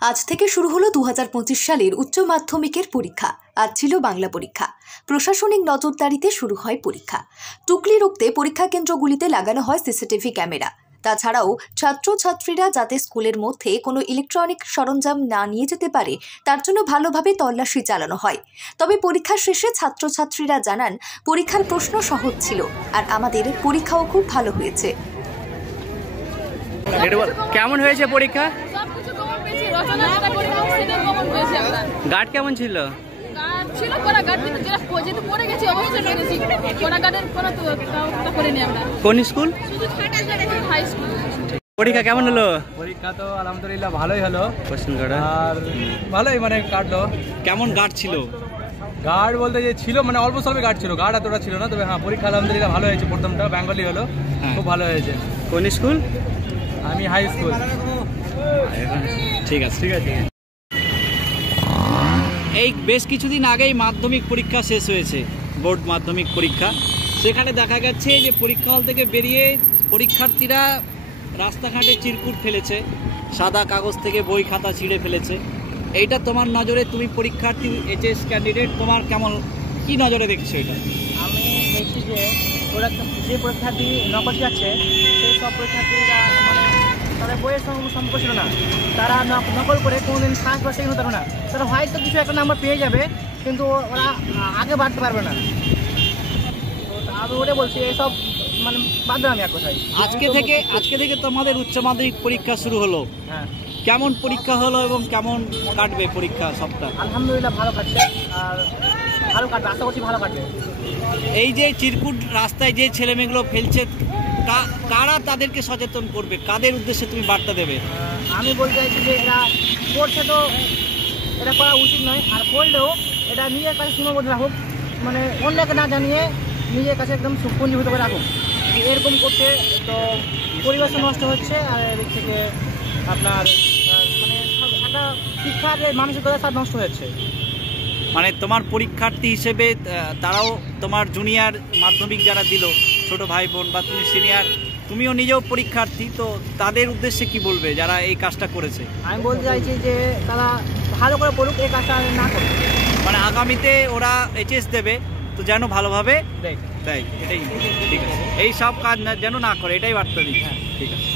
আজ থেকে শুরু হলো 2025 সালের উচ্চ মাধ্যমিকের পরীক্ষা। আজ ছিল বাংলা পরীক্ষা। প্রশাসনিক নজরদারিতে শুরু হয় পরীক্ষা। টুকলি রুখতে পরীক্ষা কেন্দ্রগুলিতে লাগানো হয় সিসিটিভি ক্যামেরা। তাছাড়াও ছাত্রছাত্রীরা যাতে স্কুলের মধ্যে কোনো ইলেকট্রনিক সরঞ্জাম না নিয়ে যেতে পারে তার জন্য ভালোভাবে তল্লাশি চালানো হয়। তবে পরীক্ষা শেষে ছাত্রছাত্রীরা জানান পরীক্ষার প্রশ্ন সহজ ছিল আর আমাদের পরীক্ষাও খুব ভালো হয়েছে। কেমন হয়েছে পরীক্ষা? গার্ড কেমন ছিল? কোন স্কুল? পরীক্ষা কেমন হলো? পরীক্ষা তো আলহামদুলিল্লাহ ভালোই হলো। আর ভালোই কাটলো। কেমন গার্ড ছিল? গার্ড বলতে যে ছিল অল্প স্বল্প গার্ড ছিল, গার্ড এতটা ছিল না। তবে হ্যাঁ, পরীক্ষা আলহামদুলিল্লাহ ভালো হয়েছে। প্রথমটা বেঙ্গলি হলো, খুব ভালো হয়েছে। কোন স্কুল? আমি হাই স্কুল। ঠিক আছে, ঠিক আছে। এই বেশ কিছুদিন আগেই মাধ্যমিক পরীক্ষা শেষ হয়েছে, বোর্ড মাধ্যমিক পরীক্ষা। সেখানে দেখা গেছে যে পরীক্ষা হল থেকে বেরিয়ে পরীক্ষার্থীরা রাস্তাঘাটে চিরকুট ফেলেছে, সাদা কাগজ থেকে বই খাতা ছিঁড়ে ফেলেছে। এইটা তোমার নজরে, তুমি পরীক্ষার্থী, এইচএস ক্যান্ডিডেট, তোমার কেমন, কি নজরে দেখছো এটা? আমি দেখছি যে যে পরীক্ষার্থী নকল যাচ্ছে সেই সব পরীক্ষার্থীরা তাদের বইয়ের সঙ্গে সম্পর্ক ছিল না। তারা নকল করে কোনোদিন ফার্স্ট বা সেকেন্ড হতে পারবে না। তারা হয়তো কিছু একটা নাম্বার পেয়ে যাবে, কিন্তু ওরা আগে বাড়তে পারবে না। তো আমি ওটা বলছি, এসব বাদ দাও। আমি এক কথাই আজকে থেকে তোমাদের উচ্চ মাধ্যমিক পরীক্ষা শুরু হলো। হ্যাঁ, কেমন পরীক্ষা হলো এবং কেমন কাটবে পরীক্ষা সবটা? আলহামদুলিল্লাহ ভালো কাটছে, আর ভালো কাটবে, আশা করছি ভালো কাটবে। এই যে চিরকুট রাস্তায় যে ছেলেমেয়েগুলো ফেলছে, কারা তাদেরকে সচেতন করবে? কাদের উদ্দেশ্যে তুমি বার্তা দেবে? আমি বলতে চাইছি যে এরা করছে তো এটা করা উচিত নয়, আর করলেও এটা নিজের কাছে সীমাবদ্ধ রাখুক, অন্যকে না জানিয়ে নিজের কাছে একদম সুপঞ্জীভূত করে রাখুক। এরকম করছে তো পরিবেশও নষ্ট হচ্ছে, আর এদিক থেকে আপনার একটা শিক্ষার যে মানসিকতা সব নষ্ট হচ্ছে। তোমার পরীক্ষার্থী হিসেবে তারাও, তোমার জুনিয়র মাধ্যমিক যারা দিল, ছোট ভাই বোন বা তুমি সিনিয়র, তুমিও নিজেও পরীক্ষার্থী, তো তাদের উদ্দেশ্যে কি বলবে যারা এই কাজটা করেছে? আমি বলতে চাইছি যে তারা ভালো করে পড়ুক, এই কাজটা না করুক। আগামীতে ওরা এইচএস দেবে, তো যেন ভালোভাবে দেয়, এটাই ঠিক আছে। এই সব কাজ যেন না করে, এটাই বার্তা দিই। হ্যাঁ, ঠিক আছে।